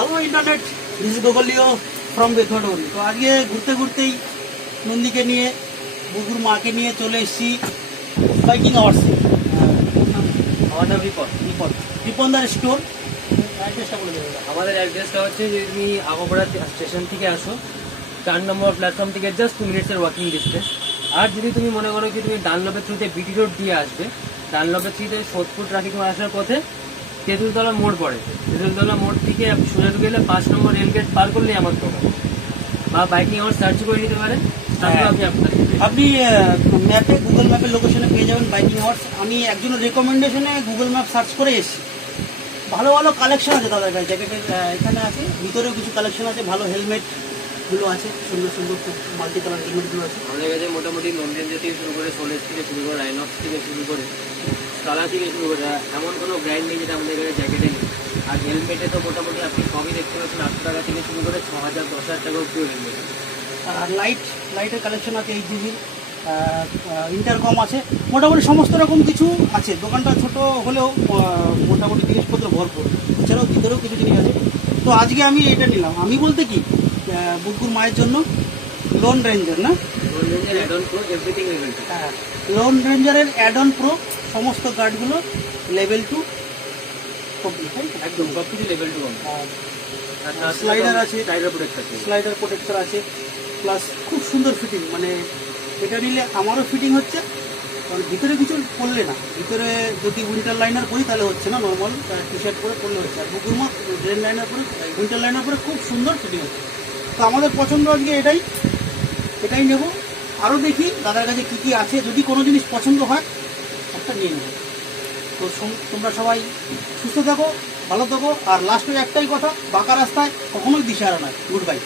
Hello internet, this is গোগলিও from বেথুয়াট ওলি। তো আজকে ঘুরতে ঘুরতেই নন্দীকে নিয়ে বুকুর মাকে নিয়ে চলে এসেছি বাইকিং আওয়ার্সে। আমার নাম রিপন। রিপনদার স্টোর অ্যাড্রেসটা বলে দেবে। আমাদের অ্যাড্রেসটা হচ্ছে যে তুমি আগোপাড়া স্টেশন থেকে আসো, 4 নম্বর প্ল্যাটফর্ম থেকে জাস্ট 2 মিনিটসের ওয়াকিং ডিস্টেন্স। আর যদি তুমি মনে করো কি তুমি ডানলপের থ্রুতে বিটি রোড দিয়ে আসবে, ডানলপের থ্রুতে সোদপুর ট্রাফিক আসার পথে তেঁতুলতলা মোড় পড়ে। তেঁতুলতলা মোড় থেকে আপনি সোজা গেলে 5 নম্বর রেলগেট পার করলেই আমার দোকান, বা বাইকিং আওয়ার সার্চ করে নিতে পারেন। তারপর আপনি ম্যাপে গুগল ম্যাপের লোকেশনে পেয়ে যাবেন বাইকিং আওয়ার্স। আমি একজনের রেকমেন্ডেশনে গুগল ম্যাপ সার্চ করে এসেছি। ভালো ভালো কালেকশন আছে তাদের কাছে, জ্যাকেটের এখানে আছে, ভিতরেও কিছু কালেকশন আছে, ভালো হেলমেটগুলো আছে, সুন্দর সুন্দর মাল্টি কালার হেলমেটগুলো আছে আমাদের কাছে। মোটামুটি নন রেঞ্জার থেকে শুরু করে সোলেজ থেকে শুরু করে রাইনক্স থেকে শুরু করে স্কালা থেকে শুরু করে এমন কোনো ব্র্যান্ড নেই যেটা আমাদের কাছে জ্যাকেটে নেই। আর হেলমেটে তো মোটামুটি আপনি সবই দেখতে পাচ্ছেন, 800 টাকা থেকে শুরু করে 6000 10,000 টাকা অব্দিও হেলমেট। আর লাইটের কালেকশন আছে, 8 জিবির ইন্টারকম আছে, মোটামুটি সমস্ত রকম কিছু আছে। দোকানটা ছোট হলেও মোটামুটি জিনিসপত্র ভরপুর, এছাড়াও ভিতরেও কিছু জিনিস আছে। তো আজকে আমি এটা নিলাম, আমি বলতে কি বুকুর মায়ের জন্য লোন রেঞ্জার, না Lone Ranger add on pro everything level 2। হ্যাঁ, লোন রেঞ্জারের অ্যাড অন প্রো সমস্ত গার্ডগুলো লেভেল 2 একদম সব কিছু লেভেল 2 হবে। আর স্লাইডার আছে, স্লাইডার প্রোটেক্টর আছে, প্লাস খুব সুন্দর ফিটিং। মানে এটা নিলে আমারও ফিটিং হচ্ছে, কারণ ভিতরে কিছু পরলে না, ভিতরে যদি উইন্টার লাইনার পরি তাহলে হচ্ছে না, নর্মাল টি শার্ট পরে পরলে হচ্ছে। আর বুকুর মা রেন লাইনার পরে উইন্টার লাইনার পরে খুব সুন্দর ফিটিং হচ্ছে। তো আমাদের পছন্দ আজকে এটাই নেব। আরও দেখি দাদার কাছে কী কী আছে, যদি কোনো জিনিস পছন্দ হয় একটা নিয়ে নেব। তো তোমরা সবাই সুস্থ থাকো, ভালো থাকো। আর লাস্টে একটাই কথা, বাঁকা রাস্তায় কখনোই দিশেহারা নয়। Good bye.